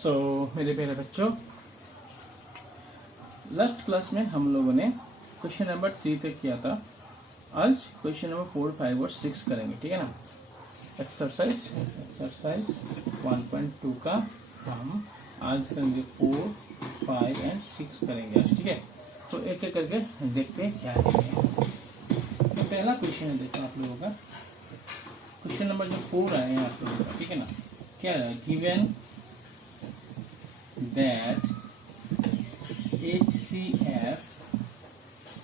मेरे प्यारे बच्चों, लास्ट क्लास में हम लोगों ने क्वेश्चन नंबर 3 तक किया था। आज क्वेश्चन नंबर 4, 5 और 6 करेंगे, ठीक है ना। एक्सरसाइज 1.2 का हम आज करेंगे 4, 5 एंड 6 करेंगे आज, ठीक है। तो एक एक करके देखते हैं क्या है। तो पहला क्वेश्चन है, देखो आप लोगों का क्वेश्चन नंबर जो 4 आए हैं आप लोगों का, ठीक है ना। क्या है, गिवन दैट HCF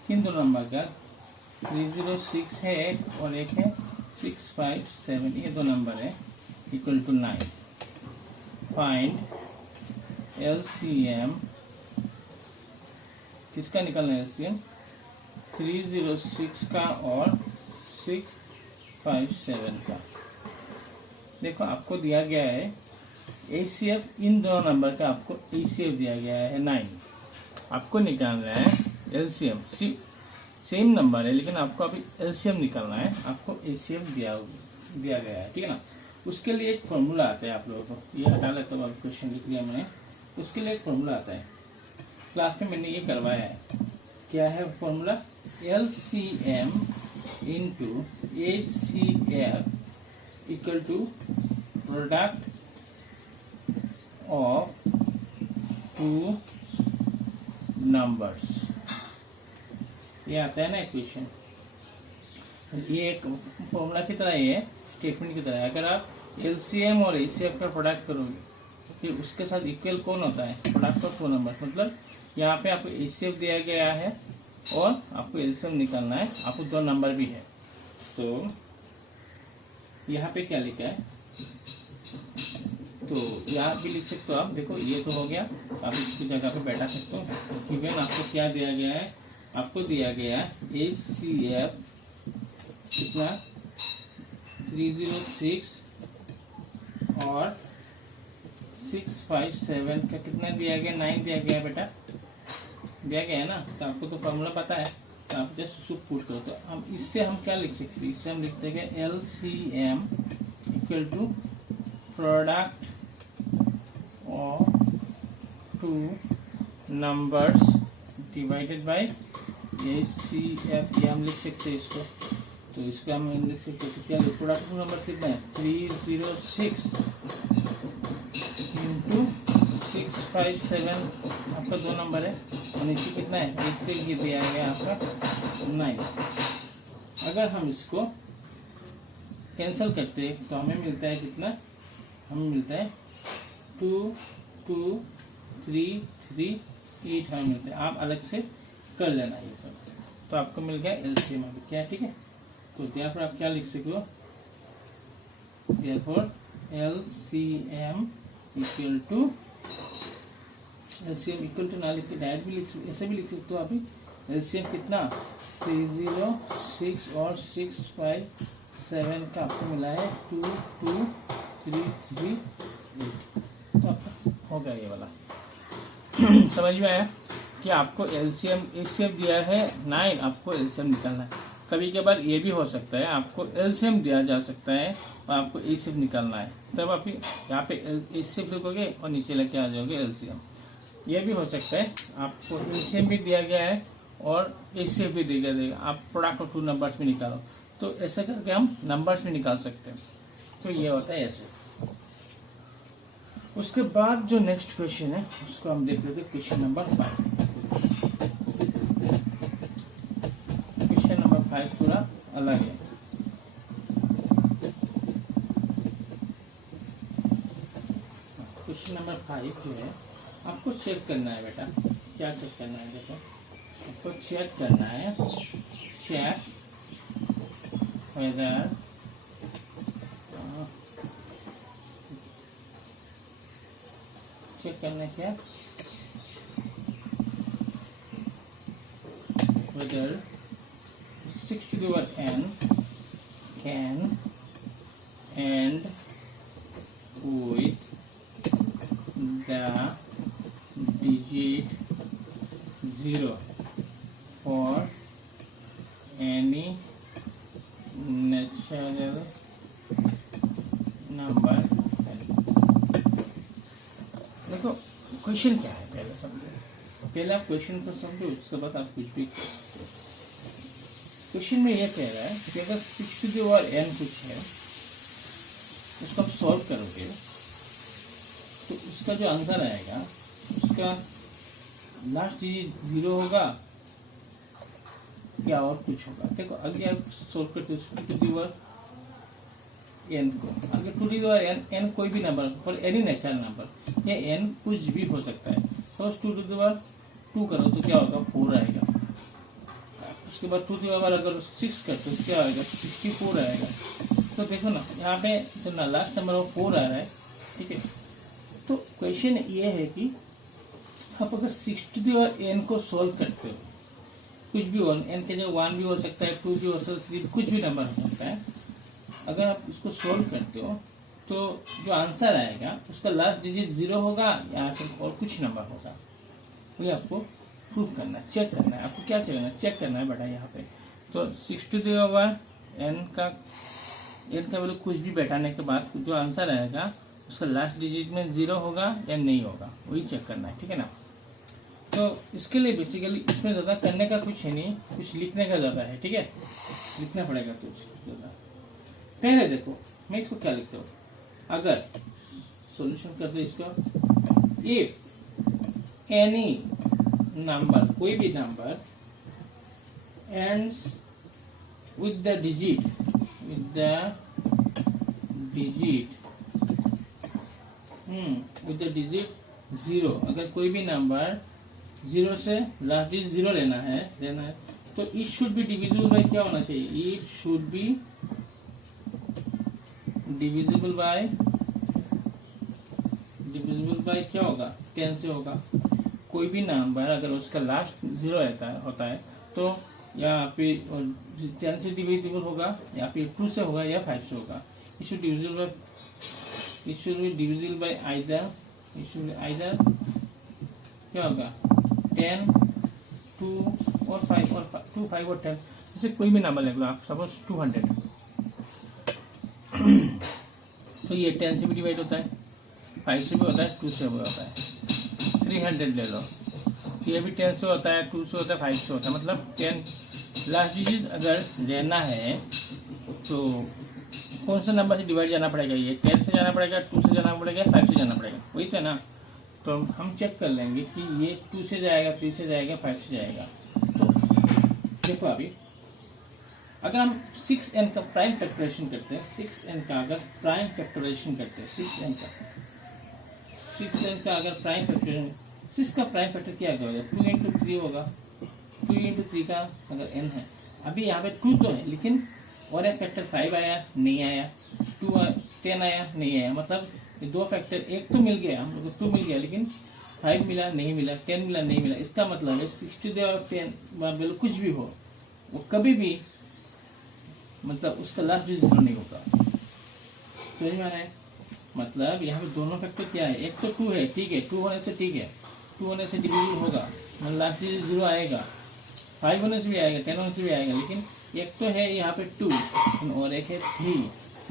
किन दो नंबर का 306 है एक और एक है 657, ये दो नंबर है, इक्वल टू 9। फाइंड LCM, किसका निकलना है LCM? 306 का और 657 का। देखो आपको दिया गया है ACF, इन दोनों नंबर का आपको ACF दिया गया है 9। आपको निकालना है LCM, सेम नंबर है लेकिन आपको अभी LCM निकालना है, आपको ACF दिया गया है, ठीक है ना। उसके लिए एक फॉर्मूला आता है, आप लोगों को ये हटा लेता हूँ, क्वेश्चन लिख लिया मैंने। उसके लिए एक फॉर्मूला आता है, क्लास में मैंने ये करवाया है। क्या है formula? LCM into HCF equal to product of two numbers। ये आता है ना इक्वेशन, ये एक फॉर्मूला की तरह है, स्टेटमेंट की तरह है। अगर आप LCM और HCF का प्रोडक्ट करोगे फिर उसके साथ इक्वल कौन होता है? Product of two number. मतलब यहाँ पे आपको HCF दिया गया है और आपको LCM निकालना है, आपको दो नंबर भी है। तो यहाँ पे क्या लिखा है, तो यहाँ भी लिख सकते हो आप। देखो ये तो हो गया, आप इसकी जगह पे बैठा सकते हो। गिवन आपको क्या दिया गया है? आपको दिया गया है HCF कितना 306 और 657 का कितना दिया गया? 9 दिया गया बेटा, दिया गया है ना। तो आपको तो फॉर्मूला पता है, तो आप जस्ट सुप पुट करो। तो हम इससे हम क्या लिख सकते हैं? इससे हम लिखते हैं LCM equal to product of two numbers divided by HCF। ये हम लिख सकते हैं इसको, तो इसका हम लिख सकते हैं। तो क्या प्रोडक्ट टू नंबर कितना है? 306 इंटू 657, आपका दो नंबर है, और नीचे कितना है? इससे ये दिया गया आपका 9। अगर हम इसको कैंसिल करते हैं तो हमें मिलता है कितना? हमें मिलता है 2, 2, 3, 3, 8 हमें मिलते हैं। आप अलग से कर लेना ये सब। तो आपको मिल गया LCM अभी क्या है, ठीक है। तो यहाँ पर आप क्या लिख सकते हो? therefore LCM इक्वल टू ना लिख के डायरेक्ट भी ऐसे भी लिख सकते हो। अभी LCM कितना 306 और 657 का आपको मिला है 2, 2, 3, 3, 8। तो हो गया ये वाला। समझ में आया कि आपको LCM HCF दिया है 9, आपको LCM निकालना है। कभी कभार ये भी हो सकता है, आपको LCM दिया जा सकता है और आपको HCF निकालना है, तब आप यहाँ पे HCF लिखोगे और नीचे लेके आ जाओगे LCM। ये भी हो सकता है आपको LCM भी दिया गया है और HCF भी दिया गया, आप प्रोडक्ट ऑफ टू नंबर्स में निकालो। तो ऐसा करके हम नंबर्स में निकाल सकते हैं। तो ये होता है ऐसे। उसके बाद जो नेक्स्ट क्वेश्चन है उसको हम देख लेते हैं, क्वेश्चन नंबर 5। क्वेश्चन नंबर 5 पूरा अलग है। क्वेश्चन नंबर 5 जो है आपको चेक करना है बेटा। क्या चेक करना है? देखो आपको चेक करना है, चेक वेदर चेक करना क्या? whether 6 to the power n can end with the digit 0 for any natural number। देखो क्वेश्चन क्या है पहले समझो, पहले आप क्वेश्चन को समझो, उसके बाद आप कुछ भी कर सकते हो। क्वेश्चन में ये कह रहा है कि अगर 6 to the power n कुछ है, उसको आप सॉल्व करोगे तो उसका जो आंसर आएगा उसका लास्ट डिजिट 0 होगा या और कुछ होगा। देखो अभी आप सॉल्व करते हो 2 to the power n को, अगर 2 to the power n कोई भी नंबर पर एनी नेचुरल नंबर, ये n कुछ भी हो सकता है। तो 2 to the power 2 करो तो क्या होगा 4 आएगा। उसके बाद 2 to the power अगर 6 करते हो तो क्या आएगा 64 आएगा। तो देखो ना यहाँ पे तो ना लास्ट नंबर 4 आ रहा है, ठीक है। तो क्वेश्चन ये है कि आप अगर 6 to the power n को सोल्व करते हो, कुछ भी हो, n के जगह 1 भी हो सकता है, 2 भी हो सकता है, 3 कुछ भी नंबर हो सकता है। अगर आप इसको सोल्व करते हो तो जो आंसर आएगा उसका लास्ट डिजिट 0 होगा या फिर और कुछ नंबर होगा, वही आपको प्रूव करना है, चेक करना है। आपको क्या चेक करना है बेटा यहाँ पे। तो 6 to the power n का वैल्यू कुछ भी बैठाने के बाद जो आंसर आएगा उसका लास्ट डिजिट में 0 होगा या नहीं होगा, वही चेक करना है, ठीक है ना। तो इसके लिए बेसिकली इसमें ज़्यादा करने का कुछ है नहीं, कुछ लिखने का ज़्यादा है, ठीक है, लिखना पड़ेगा कुछ ज़्यादा। पहले देखो मैं इसको क्या लिखता हूँ, अगर सॉल्यूशन करते इसका, इफ एनी नंबर, कोई भी number ends with the digit 0, अगर कोई भी नंबर 0 से लास्ट डिजिट 0 लेना है तो it should be divisible by क्या होना चाहिए, it should be divisible by क्या होगा 10 से होगा। कोई भी नंबर अगर उसका लास्ट 0 होता है तो या फिर 10 से डिविजिबल होगा या फिर 2 से होगा या 5 से होगा। It should be divisible by either क्या होगा 10, 2 और 5 और 10। जैसे कोई भी नंबर ले लो आप, सपोज 200 तो ये 10 से भी डिवाइड होता है, 5 से भी होता है, 2 से भी होता है। 300 ले लो, ये भी 10 से होता है, 2 से होता है, 5 से होता है। मतलब 10 लास्ट डिजिट अगर लेना है तो कौन सा नंबर से डिवाइड जाना पड़ेगा, ये 10 से जाना पड़ेगा, 2 से जाना पड़ेगा, 5 से जाना पड़ेगा, वही था ना। तो हम चेक कर लेंगे कि ये 2 से जाएगा, 3 से जाएगा, 5 से जाएगा। तो देखो अभी अगर हम 6n का प्राइम फैक्टराइजेशन करते हैं, 6n का अगर प्राइम फैक्टराइजेशन करते हैं, 6n का अगर प्राइम फैक्टराइजेशन, 6 का प्राइम फैक्टर क्या होगा 2 into 3 होगा। 2 into 3 का अगर n है, अभी यहाँ पे 2 तो है लेकिन और एक फैक्टर 5 आया नहीं आया, 10 आया नहीं आया। मतलब ये दो फैक्टर, एक तो मिल गया हम लोग को, 2 मिल गया लेकिन 5 मिला नहीं मिला, 10 मिला नहीं मिला। इसका मतलब है 6 to the power 10 वैल्यू कुछ भी हो वो कभी भी मतलब उसका लास्ट डिजिट 0 नहीं होगा। समझ में आ रहा है? मतलब यहाँ पे दोनों फैक्टर क्या है, एक तो 2 है, ठीक है, 2 होने से ठीक है, 2 होने से डिविजिबल होगा, मतलब लास्ट डिजिट 0 आएगा, 5 होने से भी आएगा, 10 होने से भी आएगा। लेकिन एक तो है यहाँ पे 2 और एक है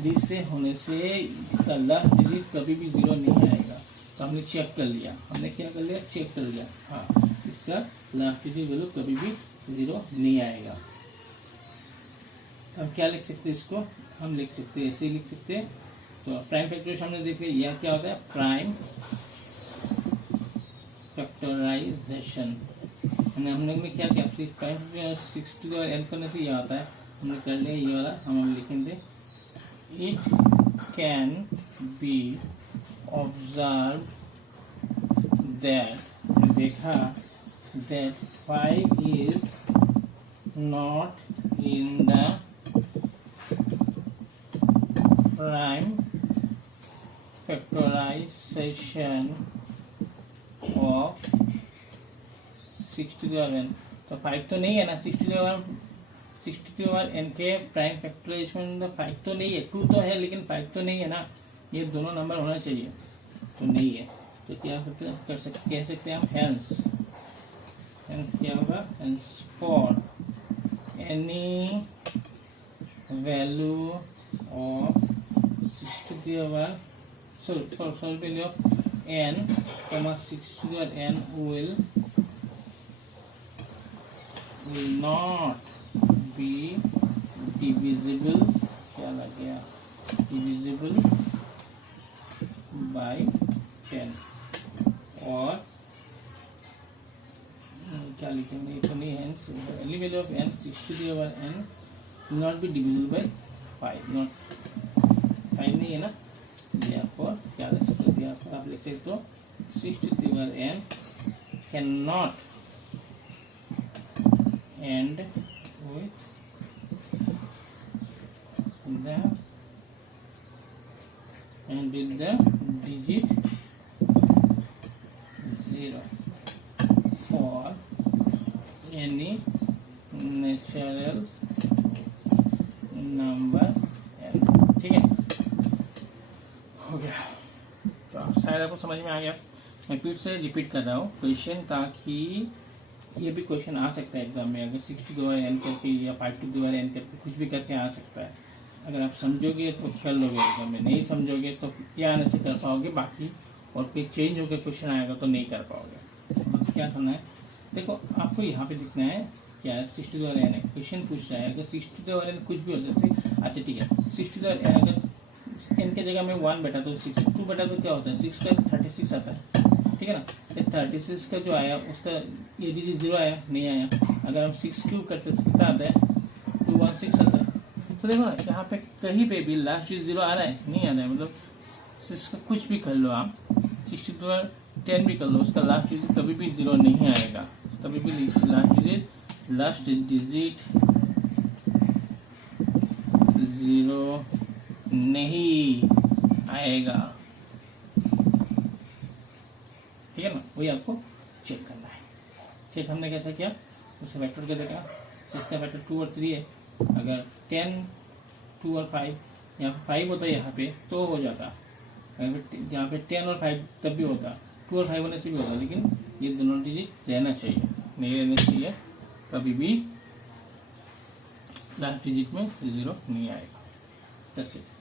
3 से होने से इसका लास्ट डिजिट कभी भी 0 नहीं आएगा। तो हमने चेक कर लिया, हमने क्या कर लिया, चेक कर लिया, हाँ इसका लास्ट डिजिट वैल्यू कभी भी 0 नहीं आएगा। हम क्या लिख सकते हैं, इसको हम लिख सकते हैं, ऐसे लिख सकते हैं। तो प्राइम फैक्टराइजेशन हमने देख लिया, यह क्या होता है प्राइम फैक्टराइजेशन। हमने क्या किया, prime 6 to the power n करने से यह आता है, हमने कर लिया ये वाला। हम लिखेंगे it can be observe that, देखा that 5 is not in the prime factorization of 6 to the power n। तो 5 तो नहीं है ना, 6 to the power n के प्राइम फैक्टराइजेशन में 5 तो नहीं है, 2 तो है लेकिन 5 तो नहीं है ना, ये दोनों नंबर होना चाहिए, तो नहीं है। तो क्या कह सकते हैं हम, हेंस क्या होगा, hence for any value of 6 to the power value of n 6 to the power n will not be divisible, क्या लग गया, divisible by 10 और क्या लिखेंगे, ये तो नहीं है, any value of n 6 to the power n will not be divisible by 5, not 5 नहीं है ना, therefore क्या लिख सकते हो, therefore आप लिख सकते हो 6 to the power n cannot end with the digit 0 for any natural number n। ठीक है, हो गया। तो शायद आपको समझ में आ गया। मैं फिर से रिपीट कर रहा हूँ क्वेश्चन, ताकि ये भी क्वेश्चन आ सकता है एग्जाम में, अगर 6 to the power n करके या 5 to the power n करके कुछ भी करके आ सकता है। अगर आप समझोगे तो कर लोगे एग्जाम में, नहीं समझोगे तो ये आने से कर पाओगे, बाकी और फिर चेंज होकर क्वेश्चन आएगा तो नहीं कर पाओगे। तो क्या करना है, देखो आपको यहाँ पे दिखना है क्या है, 6 to the power n है, क्वेश्चन पूछ रहा है अगर 6 to the power n कुछ भी हो सकता है। अच्छा ठीक है, 6 to the power n अगर n के जगह में 1 बेटा तो 6, 2 बेटा तो क्या होता है 6 का 36 आता है, ठीक है ना। 36 का जो आया उसका ये डिजिट 0 आया, नहीं आया। अगर हम 6 क्यूब करते तो कितना आता है, 216 आता है। तो देखो ना यहाँ पे कहीं पे भी लास्ट डिजिट 0 आ रहा है, नहीं आ रहा है, मतलब 6 का कुछ भी कर लो आप, 6 to the power 10 भी कर लो, उसका लास्ट डिजिट कभी भी 0 नहीं आएगा, कभी भी लास्ट डिजिट 0 नहीं आएगा, ठीक है ना। वही आपको चेक करना है। चेक हमने कैसा किया, उसे वेक्टर के देखा, 6 का वेक्टर 2 और 3 है, अगर 10 2 और 5 यहाँ पे 5 होता है यहाँ पे तो हो जाता, यहाँ पे 10 और 5 तब भी होता, 2 और 5 होने से भी होता, लेकिन ये दोनों डिजिट रहना चाहिए, नहीं रहना चाहिए, कभी भी लास्ट डिजिट में 0 नहीं आएगा। That's it.